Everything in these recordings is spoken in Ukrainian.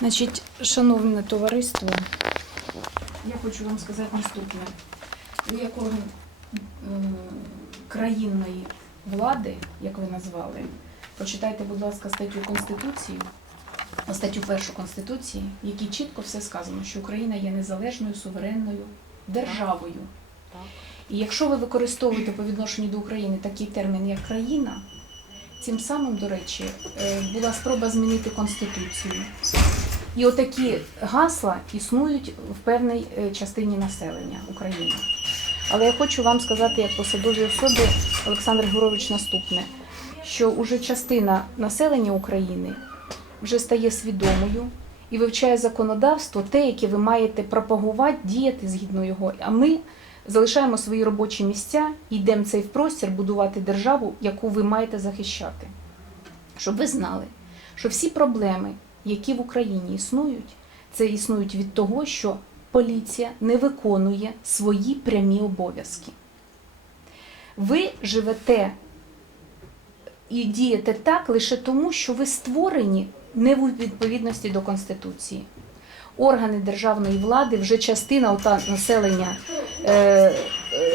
Значить, шановне товариство, я хочу вам сказати наступне. Ви як орган е, країнної влади, як ви назвали, почитайте, будь ласка, статтю Конституції, статтю першу Конституції, в якій чітко все сказано, що Україна є незалежною суверенною державою. І якщо ви використовуєте по відношенню до України такий термін, як країна, цим самим, до речі, е, була спроба змінити Конституцію. І отакі гасла існують в певній е, частині населення України. Але я хочу вам сказати, як посадовій особі, Олександр Григорович, наступне, що уже частина населення України вже стає свідомою і вивчає законодавство, те, яке ви маєте пропагувати, діяти згідно його. А ми залишаємо свої робочі місця йдемо в цей простір будувати державу, яку ви маєте захищати. Щоб ви знали, що всі проблеми, які в Україні існують, це існують від того, що поліція не виконує свої прямі обов'язки. Ви живете і дієте так лише тому, що ви створені не в відповідності до Конституції. Органи державної влади, вже частина населення е,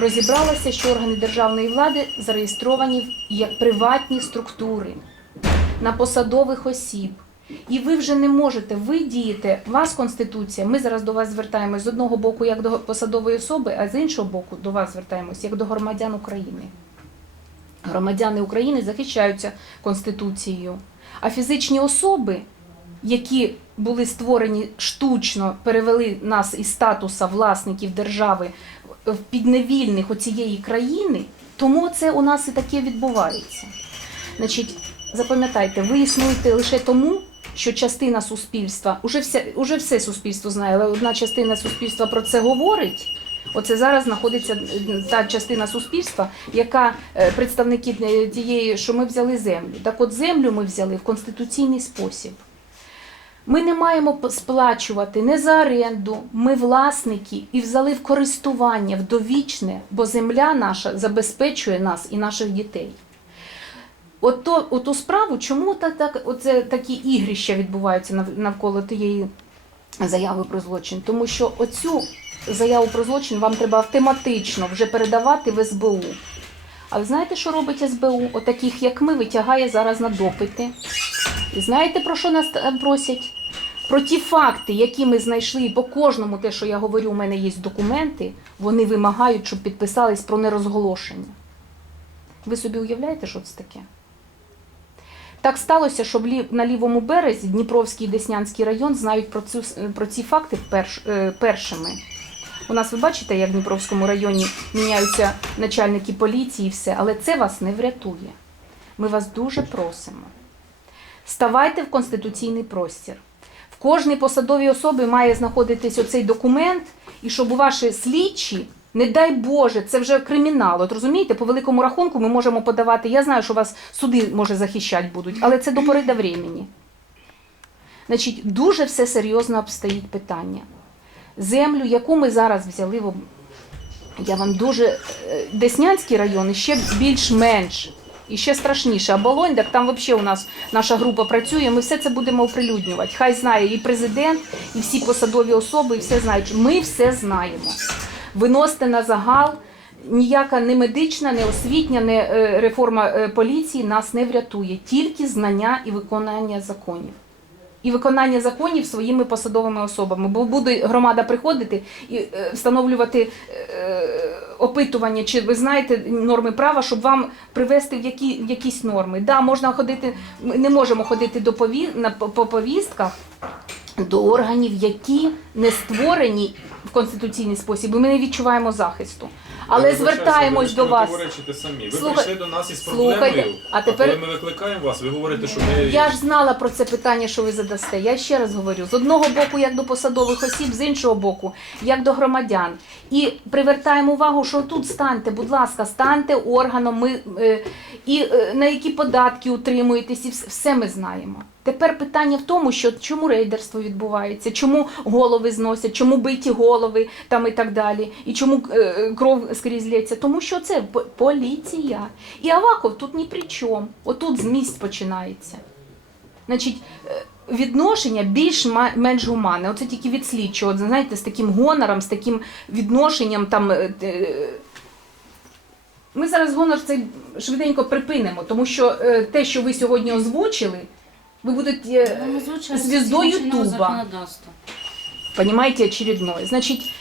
розібралася, що органи державної влади зареєстровані як приватні структури на посадових осіб. І ви вже не можете, ви дієте, вас Конституція, ми зараз до вас звертаємось з одного боку як до посадової особи, а з іншого боку до вас звертаємось як до громадян України. Громадяни України захищаються Конституцією. А фізичні особи, які були створені штучно, перевели нас із статуса власників держави в підневільних оцієї країни, тому це у нас і таке відбувається. Значить, запам'ятайте, ви існуєте лише тому, що частина суспільства, уже все, уже все суспільство знає, але одна частина суспільства про це говорить. Оце зараз знаходиться е, та частина суспільства, яка е, представники е, тієї, що ми взяли землю. Так от землю ми взяли в конституційний спосіб. Ми не маємо сплачувати не за оренду, ми власники і взяли в користування в довічне, бо земля наша забезпечує нас і наших дітей. От то, оту справу, чому так, так, оце такі ігрища відбуваються навколо тієї заяви про злочин? Тому що оцю заяву про злочин вам треба автоматично вже передавати в СБУ. А ви знаєте, що робить СБУ? Отаких, як ми, витягає зараз на допити. І знаєте, про що нас е, просять? Про ті факти, які ми знайшли, і по кожному те, що я говорю, у мене є документи, вони вимагають, щоб підписались про нерозголошення. Ви собі уявляєте, що це таке? Так сталося, що на лівому березі Дніпровський і Деснянський район знають про, цю, про ці факти перш, е, першими. У нас ви бачите, як в Дніпровському районі міняються начальники поліції і все, але це вас не врятує. Ми вас дуже просимо. Ставайте в конституційний простір. В кожній посадовій особі має знаходитись оцей документ, і щоб ваші слідчі, не дай Боже, це вже кримінал. От розумієте, по великому рахунку ми можемо подавати. Я знаю, що вас суди може захищати будуть, але це до пори до времени. Значить, дуже все серйозно обстоїть питання. Землю, яку ми зараз взяли я вам дуже е, Деснянський район ще більш-менш. І ще страшніше. А Болонь, так там взагалі у нас наша група працює. Ми все це будемо оприлюднювати. Хай знає і президент, і всі посадові особи, і все знають. Ми все знаємо. Виносите на загал. Ніяка не медична, не освітня, не е, реформа е, поліції нас не врятує. Тільки знання і виконання законів. І виконання законів своїми посадовими особами. Бо буде громада приходити і е, встановлювати опитування, чи ви знаєте норми права, щоб вам привести в, які, якісь норми. Да, можна ходити, ми не можемо ходити до пові, по повістках до органів, які не створені в конституційний спосіб, і ми не відчуваємо захисту. Але звертаємось до вас. противоречите самі. Ви Слухай- прийшли до нас із Слухайте, проблемою, а тепер- коли ми викликаємо вас, ви говорите, що ми... Я ж знала про це питання, що ви задасте. Я ще раз говорю: з одного боку, як до посадових осіб, з іншого боку, як до громадян. І привертаємо увагу, що тут станьте, будь ласка, станьте органом. Ми е, і е, на які податки утримуєтесь, і вс- все ми знаємо. Тепер питання в тому, що чому рейдерство відбувається, чому голови зносять, чому биті голови там і так далі, і чому е, кров скрізь лється. Тому що це поліція. І Аваков тут ні при чому. Отут з місць починається. Значить, е, відношення більш-менш гуманне. Оце тільки від слідчого, знаєте, з таким гонором, з таким відношенням там. е, е, Ми зараз гонор цей швиденько припинимо, тому що е, те, що ви сьогодні озвучили, ви будете Ну, звучать звіздою згідно Ютуба. законодавства. Понимаете, очередное. Значить,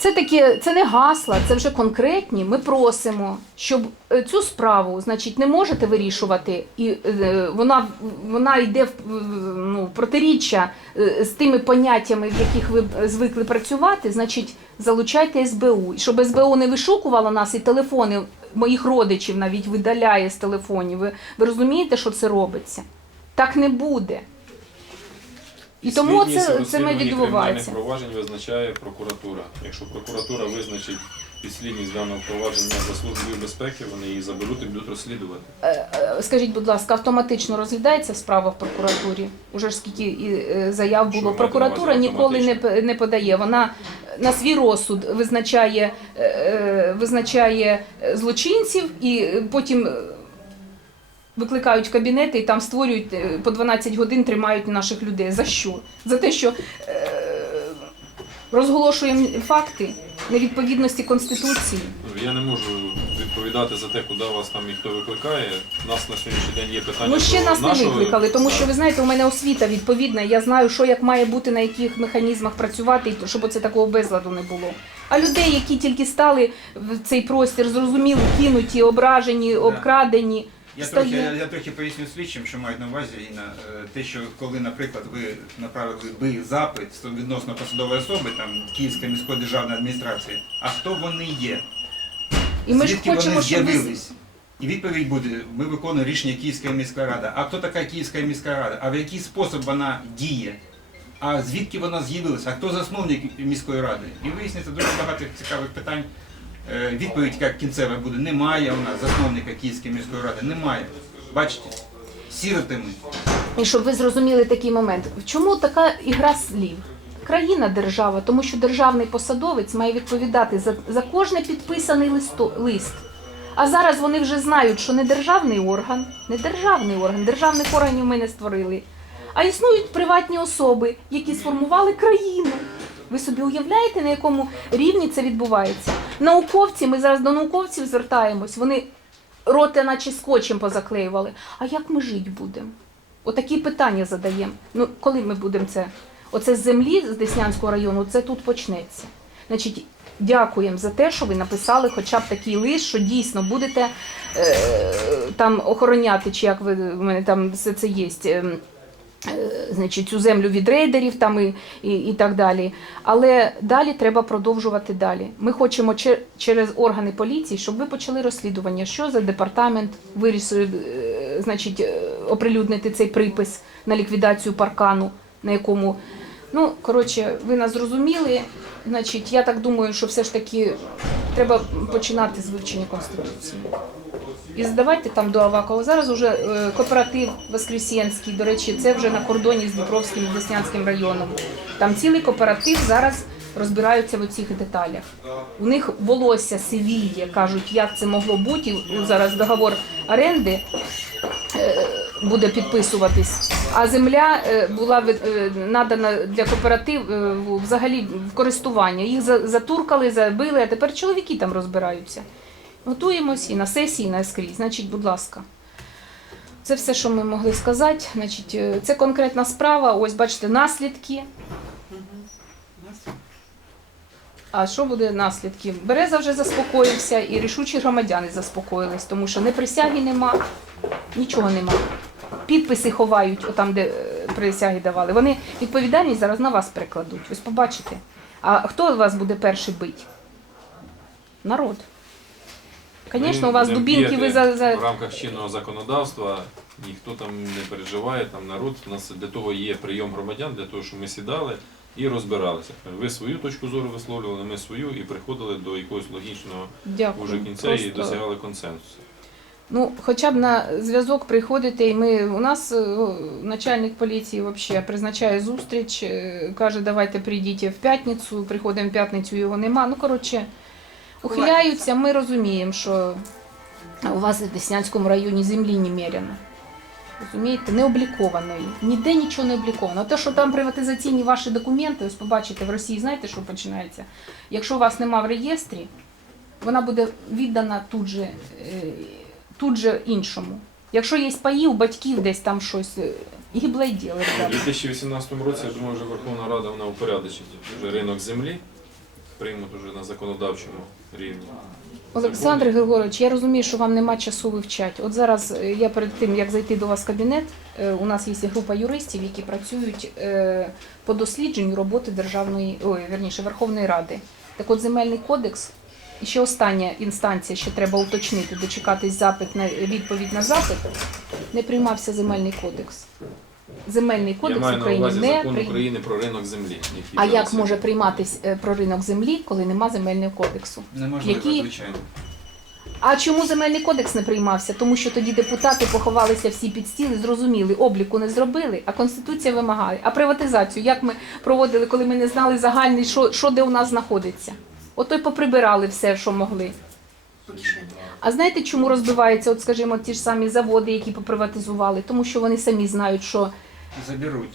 це таке, це не гасла, це вже конкретні. Ми просимо, щоб е, цю справу, значить, не можете вирішувати, і е, вона, вона йде в в- ну, в протиріччя е, з тими поняттями, в яких ви звикли працювати, значить, залучайте СБУ. І щоб СБУ не вишукувало нас і телефони моїх родичів навіть видаляє з телефонів. Ви, ви розумієте, що це робиться? Так не буде. І тому це, це розслідуванні відбувається. проваджень визначає прокуратура. Якщо прокуратура визначить підслідність даного провадження за службою безпеки, вони її заберуть і будуть розслідувати. Е, е, Скажіть, будь ласка, автоматично розглядається справа в прокуратурі? Уже ж скільки і, е, заяв було. на Прокуратура ніколи не, не подає. Вона на свій розсуд визначає, визначає злочинців і потім викликають в кабінети і там створюють е, по 12 годин тримають наших людей. За що? За те, що е, розголошуємо факти невідповідності Конституції. Я не можу відповідати за те, куди вас там і хто викликає. У нас на сьогоднішній день є питання. Ну ще нас не викликали, тому що ви знаєте, у мене освіта відповідна. Я знаю, що як має бути, на яких механізмах працювати, щоб оце такого безладу не було. А людей, які тільки стали в цей простір, зрозуміло, кинуті, ображені, обкрадені. Я стає- трохи, я, я трохи поясню слідчим, що мають на увазі і на е, те, що коли, наприклад, ви направили би запит відносно посадової особи, там Київська міської державної адміністрації, а хто вони є? І ми ж Звідки хочемо, вони щоб ви... з'явились? І відповідь буде: ми виконуємо рішення Київської міської ради. А хто така Київська міська рада? А в який спосіб вона діє? А звідки вона з'явилася? А хто засновник міської ради? І виясниться дуже багато цікавих питань. Е, Відповідь, як кінцева буде, немає у нас засновника Київської міської ради. Немає. Бачите? Сіроти ми. І щоб ви зрозуміли такий момент, чому така ігра слів? Країна держава, тому що державний посадовець має відповідати за, за кожне підписаний листо, лист. А зараз вони вже знають, що не державний орган, не державний орган, державних органів ми не створили, а існують приватні особи, які сформували країну. Ви собі уявляєте, на якому рівні це відбувається? Науковці, ми зараз до науковців звертаємось, вони роти наче скотчем позаклеювали. А як ми жити будемо? Отакі питання задаємо. Ну, коли ми будемо це? Оце з землі з Деснянського району, це тут почнеться. Значить, дякуємо за те, що ви написали хоча б такий лист, що дійсно будете е, там охороняти, чи як ви в мене там все це є. Е, Значить, цю землю від рейдерів там і, і, і так далі. Але далі треба продовжувати далі. Ми хочемо чер- через органи поліції, щоб ви почали розслідування, що за департамент вирішив, е, значить, е, оприлюднити цей припис на ліквідацію паркану, на якому. Ну, коротше, ви нас зрозуміли. Значить, я так думаю, що все ж таки треба починати з вивчення Конституції. І здавайте там до Авакова. Зараз уже е, кооператив Воскресенський, до речі, це вже на кордоні з Дніпровським і Деснянським районом. Там цілий кооператив зараз розбираються в цих деталях. У них волосся сивіє, кажуть, як це могло бути. Зараз договор оренди е, буде підписуватись. А земля е, була надана для кооперативу взагалі в користування. Їх за- затуркали, забили, а тепер чоловіки там розбираються. Готуємось і на сесії, і на скрізь. Значить, будь ласка. Це все, що ми могли сказати. Значить, е, це конкретна справа. Ось бачите, наслідки. А що буде наслідки? Береза вже заспокоївся, і рішучі громадяни заспокоїлись, тому що не присяги нема, нічого нема. Підписи ховають, отам, де е, присяги давали. Вони відповідальність зараз на вас перекладуть. Ось побачите. А хто вас буде перший бить? Народ. Звісно, у вас Будемо дубінки, ви за, за в рамках чинного законодавства. Ніхто там не переживає, там народ. У нас для того є прийом громадян, для того, щоб ми сідали і розбиралися. Ви свою точку зору висловлювали, ми свою і приходили до якогось логічного дякую. уже кінця і Просто- досягали консенсусу. Ну, хоча б на зв'язок приходите, і ми у нас е, начальник поліції вообще призначає зустріч, е, каже, давайте прийдіть в п'ятницю. Приходимо в п'ятницю, його нема. Ну коротше, ухиляються. Ми розуміємо, що у вас в Деснянському районі землі немерено. Розумієте, не облікованої. Ніде нічого не обліковано. Те, що там приватизаційні ваші документи, ось побачите, в Росії знаєте, що починається? Якщо у вас нема в реєстрі, вона буде віддана тут же, е, тут же іншому. Якщо є паї у батьків десь там щось, е, гібле діло, У 2018 році, я думаю, вже Верховна Рада вона упорядочить вже ринок землі, приймуть уже на законодавчому рівні. Олександр Григорович, я розумію, що вам нема часу вивчати. От зараз е, я перед тим, як зайти до вас в кабінет, е, у нас є група юристів, які працюють е, по дослідженню роботи Державної, ой, верніше, Верховної Ради. Так от земельний кодекс, і ще остання інстанція, ще треба уточнити, дочекатись запит на відповідь на запит, не приймався земельний кодекс. Земельний Я кодекс маю на України увазі не закон приймався. України про ринок землі. який А як зараз може прийматись е, про ринок землі, коли нема земельного кодексу? Неможливо, Які- звичайно. А чому земельний кодекс не приймався? Тому що тоді депутати поховалися всі під стіл і зрозуміли, обліку не зробили, а конституція вимагає. А приватизацію як ми проводили, коли ми не знали загальний, що, що де у нас знаходиться? Ото й поприбирали все, що могли. А знаєте, чому розбиваються, от скажімо, ті ж самі заводи, які поприватизували? Тому що вони самі знають, що Заберуть.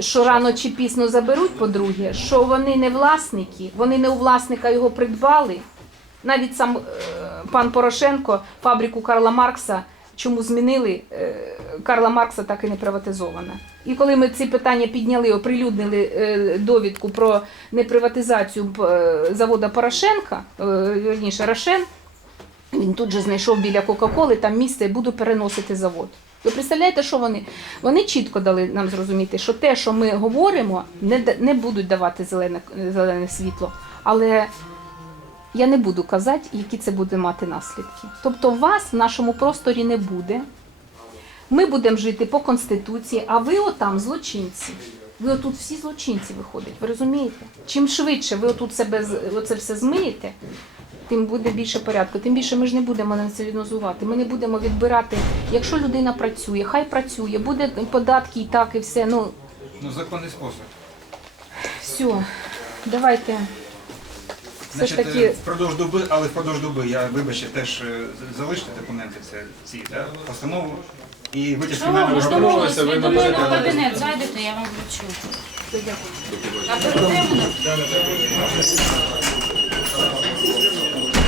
що рано чи пізно заберуть, по-друге, що вони не власники, вони не у власника його придбали. Навіть сам е, пан Порошенко фабрику Карла Маркса чому змінили, е, Карла Маркса так і не приватизована. І коли ми ці питання підняли, оприлюднили е, довідку про неприватизацію е, завода Порошенка, е, вірніше Рошен, він тут же знайшов біля Кока-Коли там місце буду переносити завод. Ви представляєте, що вони? Вони чітко дали нам зрозуміти, що те, що ми говоримо, не, не будуть давати зелене, зелене світло. Але я не буду казати, які це буде мати наслідки. Тобто вас в нашому просторі не буде. Ми будемо жити по конституції, а ви отам злочинці. Ви отут всі злочинці виходять. Ви розумієте? Чим швидше ви отут себе оце все змиєте, тим буде більше порядку. Тим більше ми ж не будемо націоналізувати. Ми не будемо відбирати. Якщо людина працює, хай працює, буде податки і так, і все. Ну Ну, законний спосіб. все, давайте. Все ж Значить, таки, е, впродовж доби, але впродовж доби, я вибачте, теж е, залиште документи це, ці, да, постанову і витяг Що, кримінального провадження. домовились, ви ви до мене в кабінет зайдете, я вам вручу. все, дякую. А перед тим